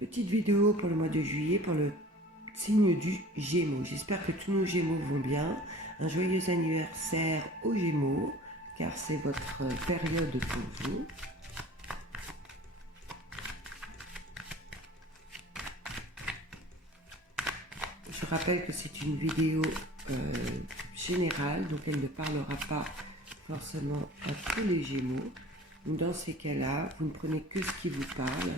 Petite vidéo pour le mois de juillet pour le signe du Gémeaux. J'espère que tous nos Gémeaux vont bien. Un joyeux anniversaire aux Gémeaux, car c'est votre période pour vous. Je rappelle que c'est une vidéo générale, donc elle ne parlera pas forcément à tous les Gémeaux. Donc dans ces cas-là, vous ne prenez que ce qui vous parle.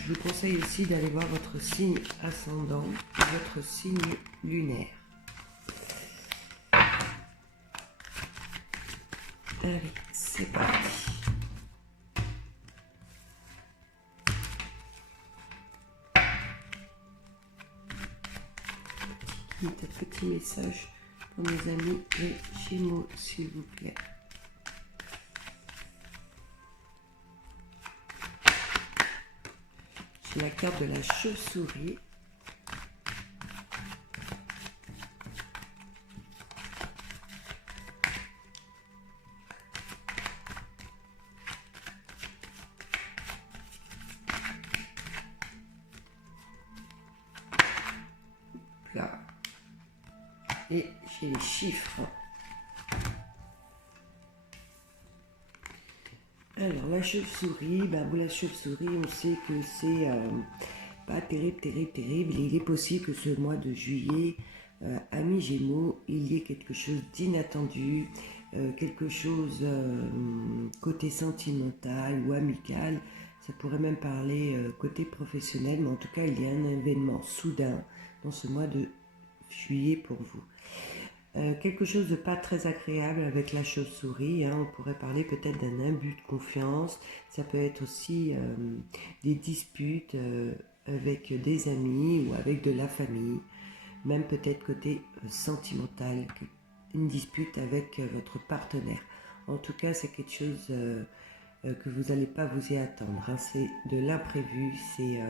Je vous conseille aussi d'aller voir votre signe ascendant et votre signe lunaire. Allez, c'est parti. Petit message pour mes amis les Gémeaux, s'il vous plaît. J'ai la carte de la chauve-souris. Là. Et j'ai les chiffres. Alors, la chauve-souris, la chauve-souris, on sait que c'est pas terrible. Il est possible que ce mois de juillet, amis Gémeaux, il y ait quelque chose d'inattendu, quelque chose côté sentimental ou amical. Ça pourrait même parler côté professionnel, mais en tout cas, il y a un événement soudain dans ce mois de juillet pour vous. Quelque chose de pas très agréable avec la chauve-souris, on pourrait parler peut-être d'un abus de confiance, ça peut être aussi des disputes avec des amis ou avec de la famille, même peut-être côté sentimental, une dispute avec votre partenaire. En tout cas, c'est quelque chose que vous n'allez pas vous y attendre, c'est de l'imprévu, c'est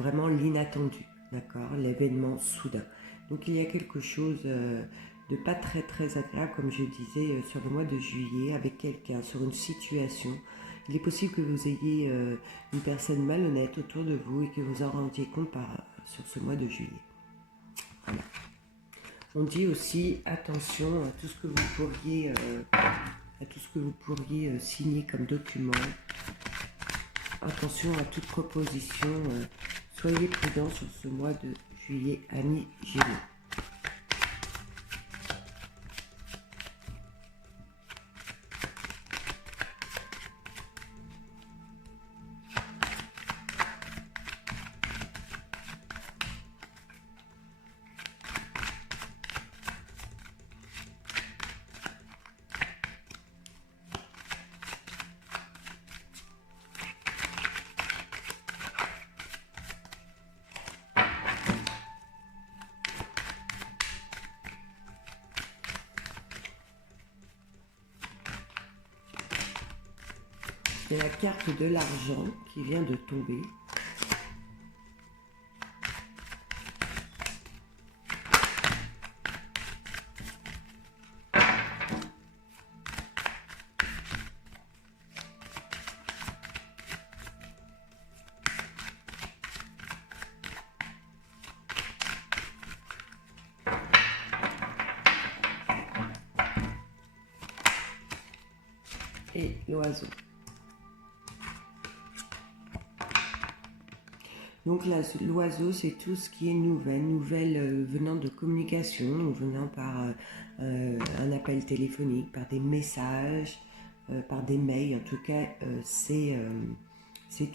vraiment l'inattendu, d'accord, l'événement soudain. Donc il y a quelque chose de pas très agréable, comme je disais, sur le mois de juillet, avec quelqu'un, sur une situation. Il est possible que vous ayez une personne malhonnête autour de vous et que vous en rendiez compte sur ce mois de juillet. Voilà. On dit aussi attention à tout ce que vous pourriez, signer comme document. Attention à toute proposition. Soyez prudents sur ce mois de juillet, amis Gémeaux. C'est la carte de l'argent qui vient de tomber. Et l'oiseau. Donc là, l'oiseau, c'est tout ce qui est nouvelle venant de communication, venant par un appel téléphonique, par des messages, par des mails. En tout cas, c'est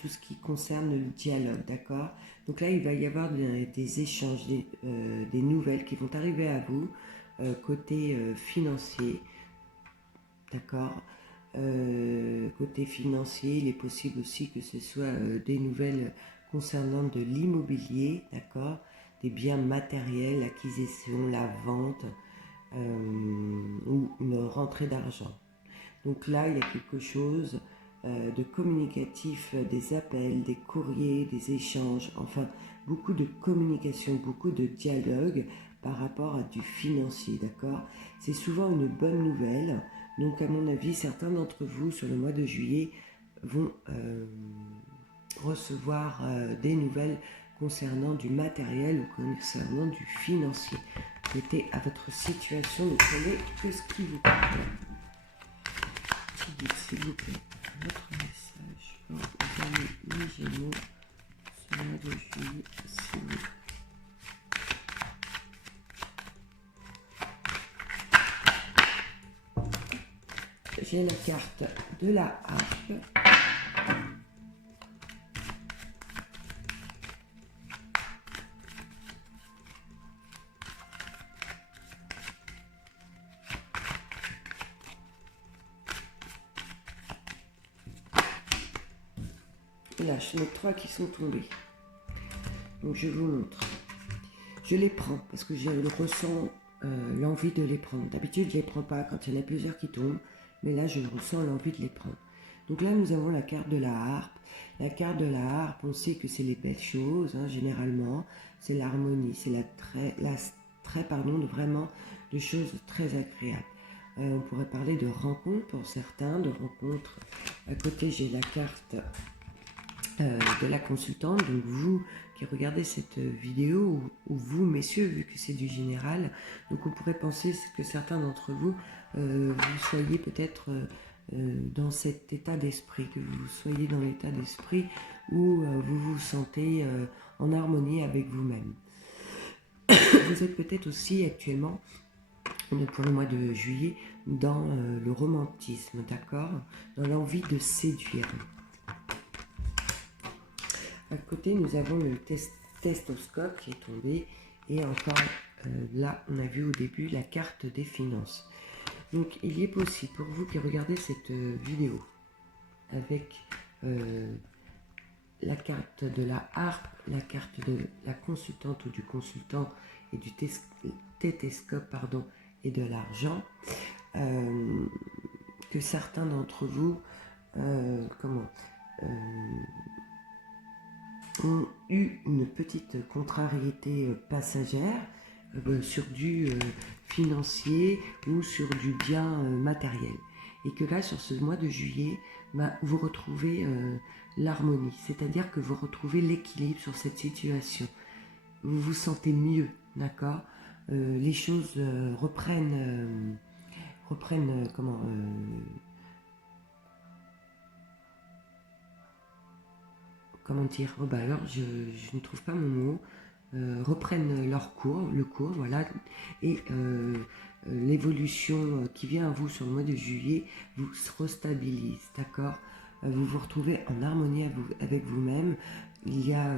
tout ce qui concerne le dialogue, d'accord? Donc là, il va y avoir des échanges, des nouvelles qui vont arriver à vous, côté financier, d'accord? Côté financier, il est possible aussi que ce soit des nouvelles concernant de l'immobilier, d'accord, des biens matériels, l'acquisition, la vente ou une rentrée d'argent. Donc là, il y a quelque chose de communicatif, des appels, des courriers, des échanges, enfin beaucoup de communication, beaucoup de dialogue par rapport à du financier, d'accord? C'est souvent une bonne nouvelle. Donc à mon avis, certains d'entre vous sur le mois de juillet vont recevoir des nouvelles concernant du matériel ou concernant du financier. Mettez à votre situation, ne prenez que ce qui vous plaît. Qui dit, s'il vous plaît, votre message pour les amis Gémeaux, ce mois de juillet, s'il vous plaît. J'ai la carte de la harpe. Et là, je mets 3 qui sont tombés. Donc je vous montre. Je les prends parce que je ressens l'envie de les prendre. D'habitude, je ne les prends pas quand il y en a plusieurs qui tombent. Mais là, je ressens l'envie de les prendre. Donc là, nous avons la carte de la harpe. La carte de la harpe, on sait que c'est les belles choses, hein, généralement. C'est l'harmonie, c'est vraiment de choses très agréables. On pourrait parler de rencontres pour certains, de rencontres. À côté, j'ai la carte de la consultante. Donc vous qui regardez cette vidéo, ou vous, messieurs, vu que c'est du général, donc on pourrait penser que certains d'entre vous, vous soyez peut-être dans cet état d'esprit, que vous soyez dans l'état d'esprit où vous vous sentez en harmonie avec vous-même. Vous êtes peut-être aussi actuellement, pour le mois de juillet, dans le romantisme, d'accord, dans l'envie de séduire. À côté, nous avons le testoscope qui est tombé, et encore là, on a vu au début la carte des finances. Donc, il est possible pour vous qui regardez cette vidéo avec la carte de la harpe, la carte de la consultante ou du consultant et du stéthoscope, pardon, et de l'argent, que certains d'entre vous ont eu une petite contrariété passagère sur du financier ou sur du bien matériel. Et que là, sur ce mois de juillet, vous retrouvez l'harmonie, c'est-à-dire que vous retrouvez l'équilibre sur cette situation. Vous vous sentez mieux, d'accord, les choses reprennent comment dire, oh bah alors je ne trouve pas mon mot, reprennent leur cours, voilà, et l'évolution qui vient à vous sur le mois de juillet vous restabilise, d'accord, vous vous retrouvez en harmonie avec vous-même. Il y a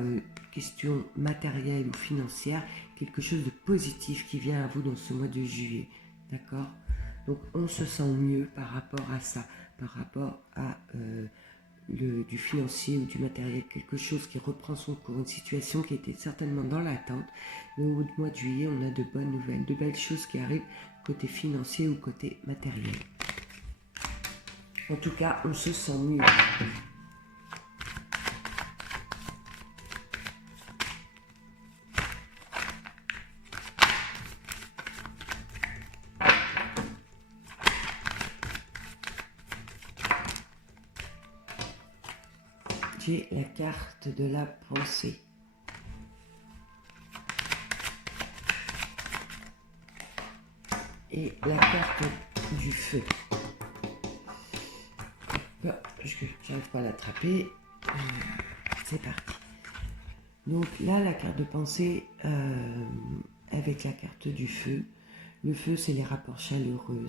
question matérielle ou financière, quelque chose de positif qui vient à vous dans ce mois de juillet, d'accord. Donc on se sent mieux par rapport à ça, par rapport à du financier ou du matériel, quelque chose qui reprend son cours, une situation qui était certainement dans l'attente. Mais au mois de juillet, on a de bonnes nouvelles, de belles choses qui arrivent côté financier ou côté matériel. En tout cas, on se sent mieux. J'ai la carte de la pensée. Et la carte du feu. Bon, je n'arrive pas à l'attraper. C'est parti. Donc là, la carte de pensée avec la carte du feu. Le feu, c'est les rapports chaleureux,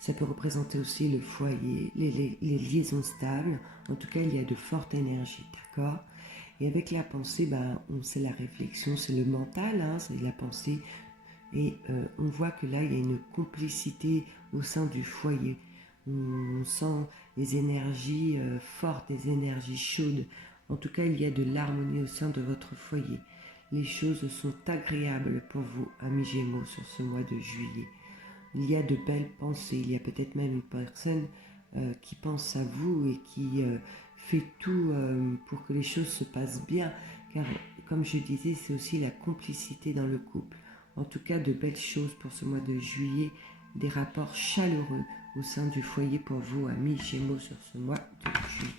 ça peut représenter aussi le foyer, les liaisons stables. En tout cas, il y a de fortes énergies, d'accord. Et avec la pensée, c'est la réflexion, c'est le mental, hein, c'est la pensée. Et on voit que là, il y a une complicité au sein du foyer. On sent les énergies fortes, des énergies chaudes. En tout cas, il y a de l'harmonie au sein de votre foyer. Les choses sont agréables pour vous, amis Gémeaux, sur ce mois de juillet. Il y a de belles pensées. Il y a peut-être même une personne qui pense à vous et qui fait tout pour que les choses se passent bien. Car, comme je disais, c'est aussi la complicité dans le couple. En tout cas, de belles choses pour ce mois de juillet. Des rapports chaleureux au sein du foyer pour vous, amis Gémeaux, sur ce mois de juillet. juillet.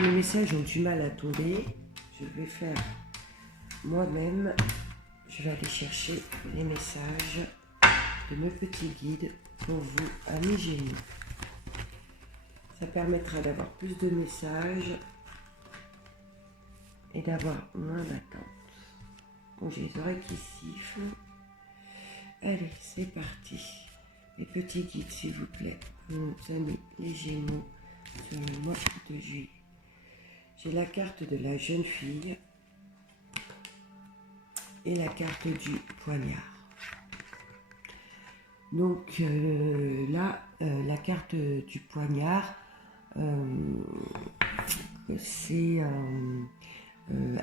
Les messages ont du mal à tomber, je vais faire moi-même, je vais aller chercher les messages de mes petits guides pour vous, amis Gémeaux. Ça permettra d'avoir plus de messages et d'avoir moins d'attente. Bon, j'ai les oreilles qui sifflent. Allez, c'est parti. Les petits guides, s'il vous plaît, pour nos amis les Gémeaux sur le mois de juillet. J'ai la carte de la jeune fille et la carte du poignard. Donc là, la carte du poignard, c'est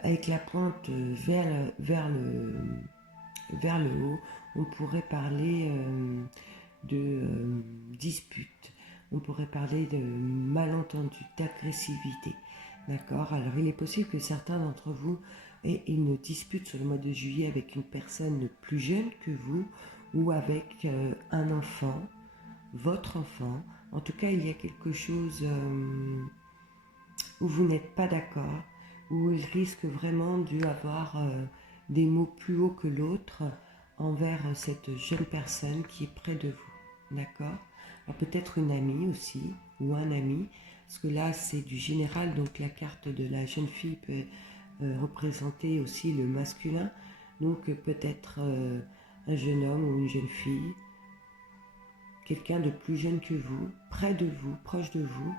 avec la pointe vers le haut, on pourrait parler de dispute, on pourrait parler de malentendu, d'agressivité. D'accord. Alors, il est possible que certains d'entre vous aient une dispute sur le mois de juillet avec une personne plus jeune que vous ou avec un enfant, votre enfant. En tout cas, il y a quelque chose où vous n'êtes pas d'accord, où il risque vraiment d'avoir des mots plus hauts que l'autre envers cette jeune personne qui est près de vous. D'accord. Alors, peut-être une amie aussi, ou un ami. Parce que là, c'est du général, donc la carte de la jeune fille peut représenter aussi le masculin. Donc peut-être un jeune homme ou une jeune fille, quelqu'un de plus jeune que vous, près de vous, proche de vous,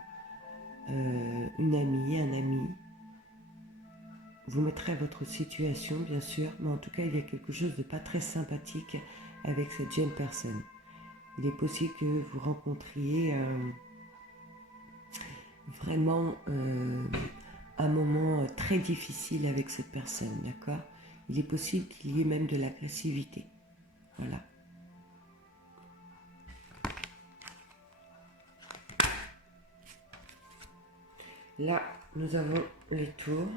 une amie, un ami. Vous mettrez à votre situation, bien sûr, mais en tout cas, il y a quelque chose de pas très sympathique avec cette jeune personne. Il est possible que vous rencontriez vraiment un moment très difficile avec cette personne, d'accord? Il est possible qu'il y ait même de l'agressivité. Voilà. Là, nous avons les tours.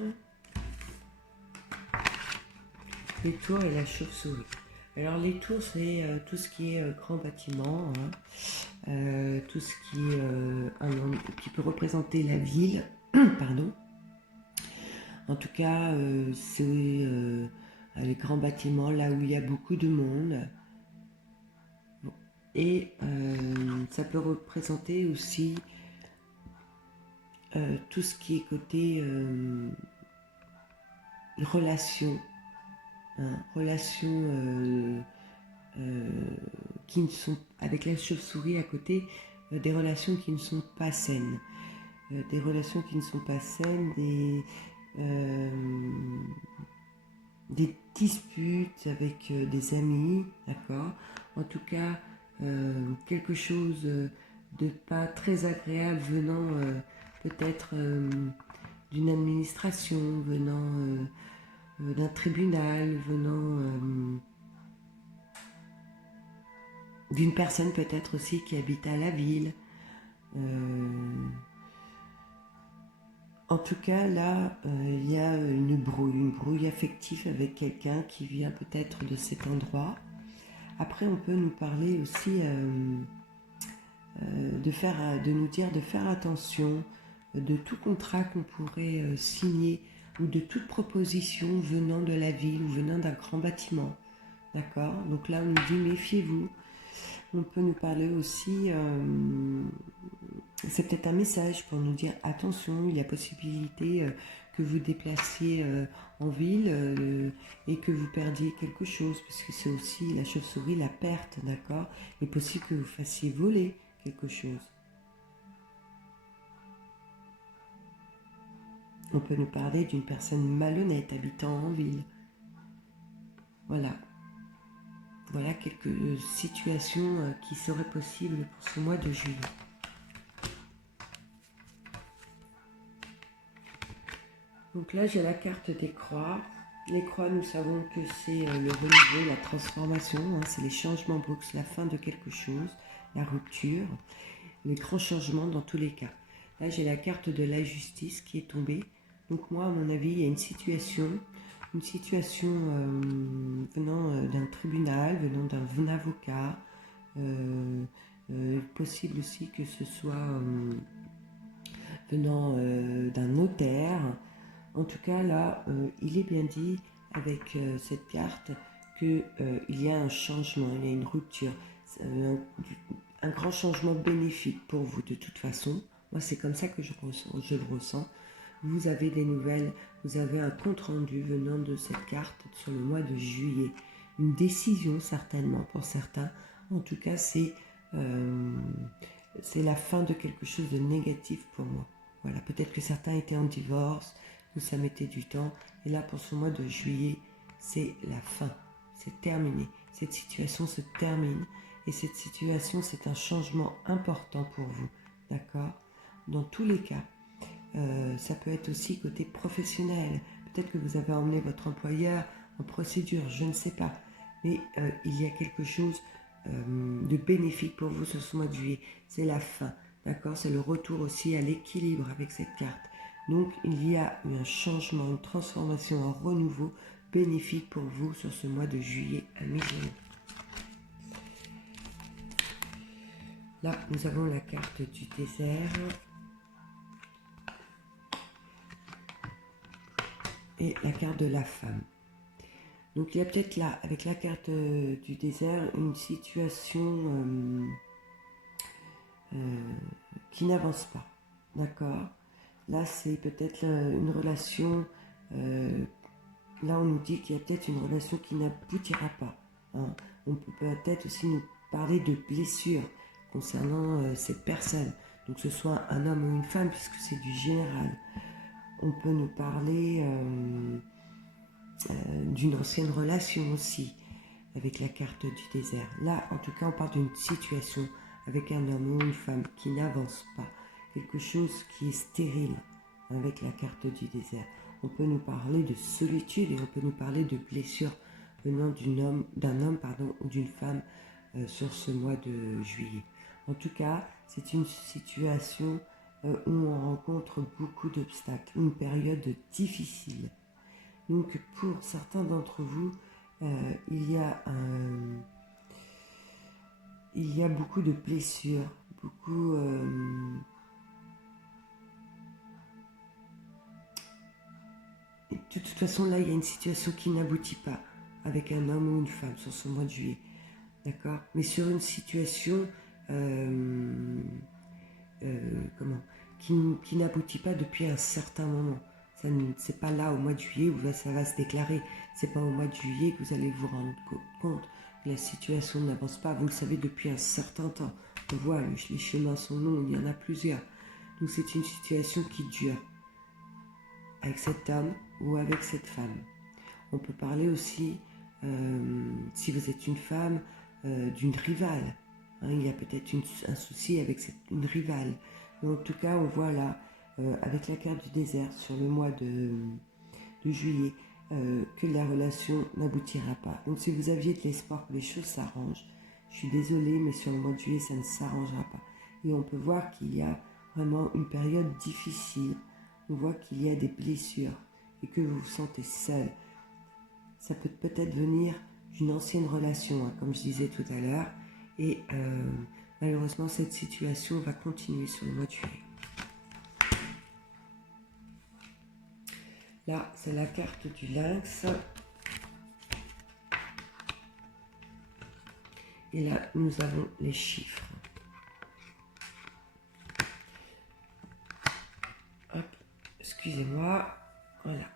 Les tours et la chauve-souris. Alors les tours, c'est tout ce qui est grand bâtiment, hein, tout ce qui est qui peut représenter la ville, pardon. En tout cas, c'est les grands bâtiments, là où il y a beaucoup de monde. Bon. Et ça peut représenter aussi tout ce qui est côté relations. Hein, relations qui ne sont, avec la chauve-souris à côté, des relations qui ne sont pas saines. Des relations qui ne sont pas saines, des disputes avec des amis, d'accord. En tout cas, quelque chose de pas très agréable venant peut-être d'une administration, venant d'un tribunal, venant d'une personne peut-être aussi qui habite à la ville. En tout cas, là, il y a une brouille affective avec quelqu'un qui vient peut-être de cet endroit. Après, on peut nous parler aussi de nous dire de faire attention de tout contrat qu'on pourrait signer ou de toute proposition venant de la ville ou venant d'un grand bâtiment. D'accord? Donc là, on nous dit méfiez-vous. On peut nous parler aussi, c'est peut-être un message pour nous dire attention, il y a possibilité que vous déplaciez en ville et que vous perdiez quelque chose, parce que c'est aussi la chauve-souris, la perte, d'accord? Il est possible que vous fassiez voler quelque chose. On peut nous parler d'une personne malhonnête habitant en ville. Voilà. Voilà quelques situations qui seraient possibles pour ce mois de juillet. Donc là, j'ai la carte des croix. Les croix, nous savons que c'est le renouveau, la transformation, hein, c'est les changements brusques, la fin de quelque chose, la rupture, les grands changements dans tous les cas. Là, j'ai la carte de la justice qui est tombée. Donc moi, à mon avis, il y a une situation venant d'un tribunal, venant d'un avocat, possible aussi que ce soit venant d'un notaire. En tout cas, là, il est bien dit avec cette carte qu'il y a un changement, il y a une rupture, un grand changement bénéfique pour vous de toute façon. Moi, c'est comme ça que je le ressens. Vous avez des nouvelles, vous avez un compte-rendu venant de cette carte sur le mois de juillet. Une décision certainement pour certains. En tout cas, c'est la fin de quelque chose de négatif pour moi. Voilà, peut-être que certains étaient en divorce, que ça mettait du temps. Et là, pour ce mois de juillet, c'est la fin. C'est terminé. Cette situation se termine. Et cette situation, c'est un changement important pour vous. D'accord? Dans tous les cas, ça peut être aussi côté professionnel. Peut-être que vous avez emmené votre employeur en procédure, je ne sais pas. Mais il y a quelque chose de bénéfique pour vous sur ce mois de juillet. C'est la fin. D'accord? C'est le retour aussi à l'équilibre avec cette carte. Donc, il y a eu un changement, une transformation, un renouveau bénéfique pour vous sur ce mois de juillet à mi-juillet. Là, nous avons la carte du désert. Et la carte de la femme. Donc il y a peut-être là, avec la carte du désert, une situation qui n'avance pas. D'accord? Là, c'est peut-être une relation. Là, on nous dit qu'il y a peut-être une relation qui n'aboutira pas. Hein. On peut peut-être aussi nous parler de blessures concernant cette personne. Donc, que ce soit un homme ou une femme, puisque c'est du général. On peut nous parler d'une ancienne relation aussi, avec la carte du désert. Là, en tout cas, on parle d'une situation avec un homme ou une femme qui n'avance pas. Quelque chose qui est stérile avec la carte du désert. On peut nous parler de solitude et on peut nous parler de blessures venant d'un homme ou d'une femme sur ce mois de juillet. En tout cas, c'est une situation où on rencontre beaucoup d'obstacles, une période difficile. Donc pour certains d'entre vous, il y a beaucoup de blessures, beaucoup et de toute façon là il y a une situation qui n'aboutit pas avec un homme ou une femme sur ce mois de juillet, d'accord? Mais sur une situation qui n'aboutit pas depuis un certain moment. C'est pas là au mois de juillet où ça va se déclarer. C'est pas au mois de juillet que vous allez vous rendre compte que la situation n'avance pas. Vous le savez depuis un certain temps. On voit, les chemins sont longs, il y en a plusieurs. Donc c'est une situation qui dure avec cet homme ou avec cette femme. On peut parler aussi, si vous êtes une femme, d'une rivale. Hein, il y a peut-être un souci avec une rivale. Mais en tout cas, on voit là, avec la carte du désert sur le mois de juillet, que la relation n'aboutira pas. Donc si vous aviez de l'espoir que les choses s'arrangent, je suis désolée, mais sur le mois de juillet, ça ne s'arrangera pas. Et on peut voir qu'il y a vraiment une période difficile. On voit qu'il y a des blessures et que vous vous sentez seul. Ça peut peut-être venir d'une ancienne relation, hein, comme je disais tout à l'heure. Et malheureusement, cette situation va continuer sur le mois de juillet. Là, c'est la carte du lynx. Et là, nous avons les chiffres. Hop, excusez-moi. Voilà.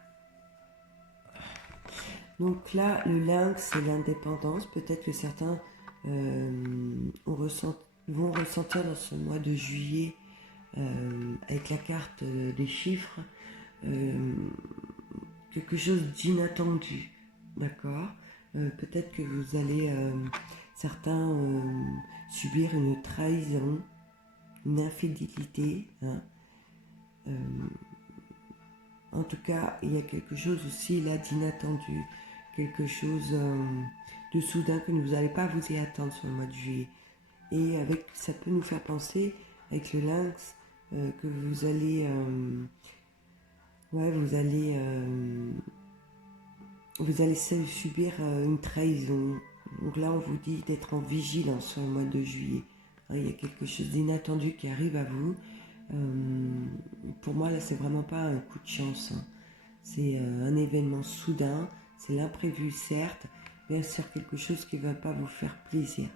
Donc là, le lynx, c'est l'indépendance. Peut-être que certains vont ressentir dans ce mois de juillet, avec la carte des chiffres, quelque chose d'inattendu, d'accord? Peut-être que vous allez, certains, subir une trahison, une infidélité, hein? En tout cas, il y a quelque chose aussi là d'inattendu, quelque chose de soudain que vous n'allez pas vous y attendre sur le mois de juillet. Et avec, ça peut nous faire penser, avec le lynx, que vous allez, ouais, vous allez subir une trahison. Donc là, on vous dit d'être en vigilance sur le mois de juillet. Il y a quelque chose d'inattendu qui arrive à vous. Pour moi, là, c'est vraiment pas un coup de chance. Hein. C'est un événement soudain. C'est l'imprévu, certes, mais sur quelque chose qui ne va pas vous faire plaisir.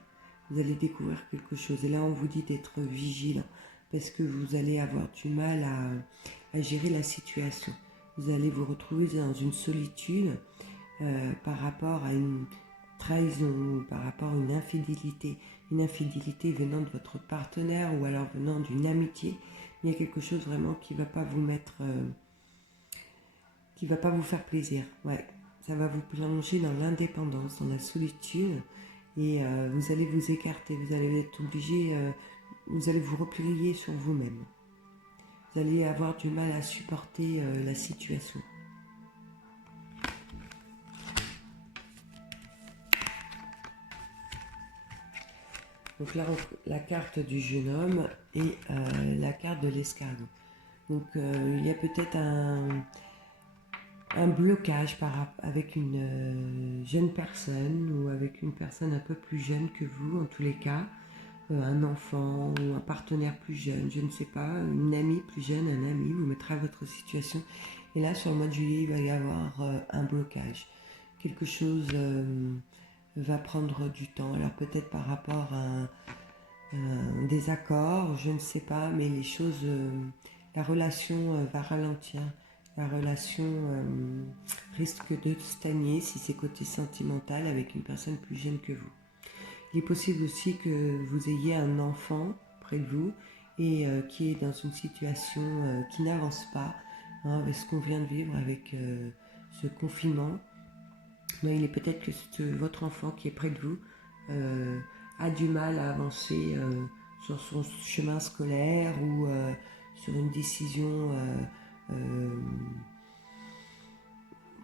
Vous allez découvrir quelque chose. Et là, on vous dit d'être vigilant parce que vous allez avoir du mal à gérer la situation. Vous allez vous retrouver dans une solitude par rapport à une trahison, par rapport à une infidélité venant de votre partenaire ou alors venant d'une amitié. Il y a quelque chose vraiment qui ne va pas vous mettre, qui ne va pas vous faire plaisir. Ouais, ça va vous plonger dans l'indépendance, dans la solitude. Et vous allez vous écarter, vous allez être obligé, vous allez vous replier sur vous-même. Vous allez avoir du mal à supporter la situation. Donc là, la carte du jeune homme et la carte de l'escargot. Donc il y a peut-être un blocage avec une jeune personne ou avec une personne un peu plus jeune que vous, en tous les cas. Un enfant ou un partenaire plus jeune, je ne sais pas, une amie plus jeune, un ami, vous mettrez à votre situation. Et là, sur le mois de juillet, il va y avoir un blocage. Quelque chose va prendre du temps. Alors peut-être par rapport à un désaccord, je ne sais pas, mais les choses, la relation va ralentir. La relation risque de stagner si c'est côté sentimental avec une personne plus jeune que vous. Il est possible aussi que vous ayez un enfant près de vous et qui est dans une situation qui n'avance pas, hein, avec ce qu'on vient de vivre avec ce confinement. Mais il est peut-être que votre enfant qui est près de vous a du mal à avancer sur son chemin scolaire ou sur une décision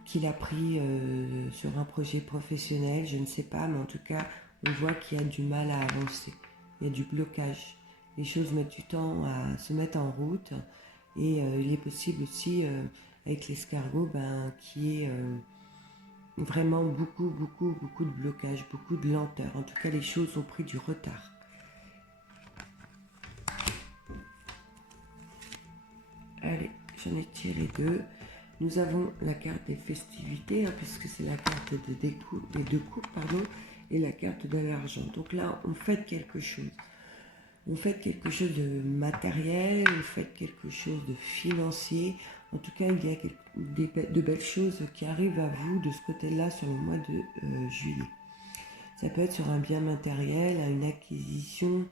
qu'il a pris sur un projet professionnel, je ne sais pas, mais en tout cas, on voit qu'il y a du mal à avancer. Il y a du blocage. Les choses mettent du temps à se mettre en route. Et il est possible aussi, avec l'escargot, qu'il y ait vraiment beaucoup de blocage, beaucoup de lenteur. En tout cas, les choses ont pris du retard. Allez, j'en ai tiré deux. Nous avons la carte des festivités, hein, puisque c'est la carte des deux coupes, et la carte de l'argent. Donc là, on fête quelque chose. On fête quelque chose de matériel, on fête quelque chose de financier. En tout cas, il y a de belles choses qui arrivent à vous de ce côté-là sur le mois de juillet. Ça peut être sur un bien matériel, une acquisition,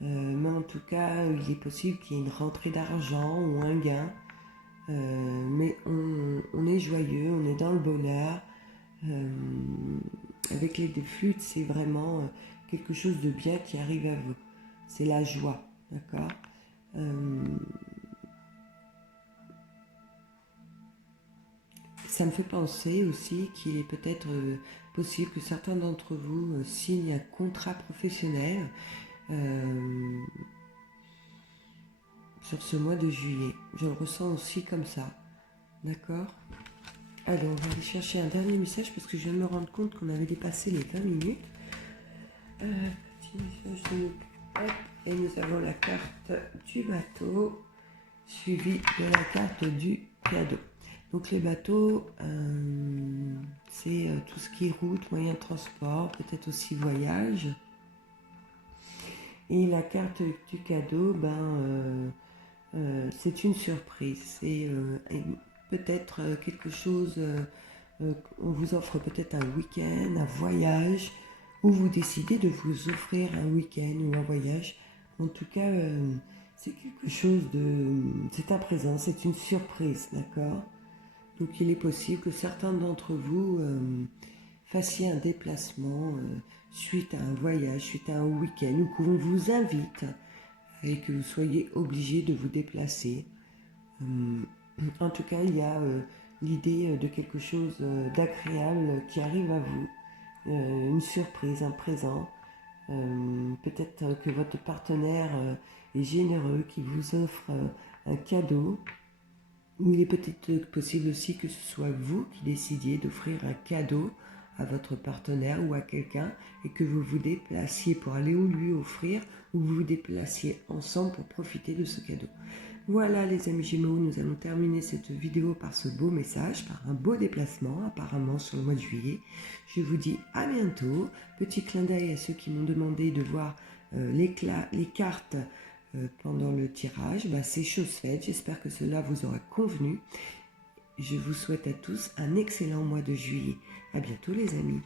mais en tout cas, il est possible qu'il y ait une rentrée d'argent ou un gain. Mais on est joyeux, on est dans le bonheur. Avec les deux flûtes, c'est vraiment quelque chose de bien qui arrive à vous. C'est la joie, d'accord. Ça me fait penser aussi qu'il est peut-être possible que certains d'entre vous signent un contrat professionnel sur ce mois de juillet. Je le ressens aussi comme ça, d'accord. Allez, on va aller chercher un dernier message parce que je viens de me rendre compte qu'on avait dépassé les 20 minutes. Petit message de... Hop, et nous avons la carte du bateau suivie de la carte du cadeau. Donc les bateaux, c'est tout ce qui est route, moyen de transport, peut-être aussi voyage. Et la carte du cadeau, c'est une surprise. C'est peut-être quelque chose, on vous offre peut-être un week-end, un voyage, ou vous décidez de vous offrir un week-end ou un voyage. En tout cas, c'est quelque chose de... C'est un présent, c'est une surprise, d'accord ? Donc il est possible que certains d'entre vous fassiez un déplacement suite à un voyage, suite à un week-end, ou qu'on vous invite et que vous soyez obligé de vous déplacer. En tout cas, il y a l'idée de quelque chose d'agréable qui arrive à vous, une surprise, un présent. Peut-être que votre partenaire est généreux, qui vous offre un cadeau. Ou il est peut-être possible aussi que ce soit vous qui décidiez d'offrir un cadeau à votre partenaire ou à quelqu'un et que vous vous déplaciez pour aller où lui offrir ou vous vous déplaciez ensemble pour profiter de ce cadeau. Voilà les amis Gémeaux, nous allons terminer cette vidéo par ce beau message, par un beau déplacement apparemment sur le mois de juillet. Je vous dis à bientôt. Petit clin d'œil à ceux qui m'ont demandé de voir les cartes pendant le tirage. C'est chose faite, j'espère que cela vous aura convenu. Je vous souhaite à tous un excellent mois de juillet. À bientôt les amis.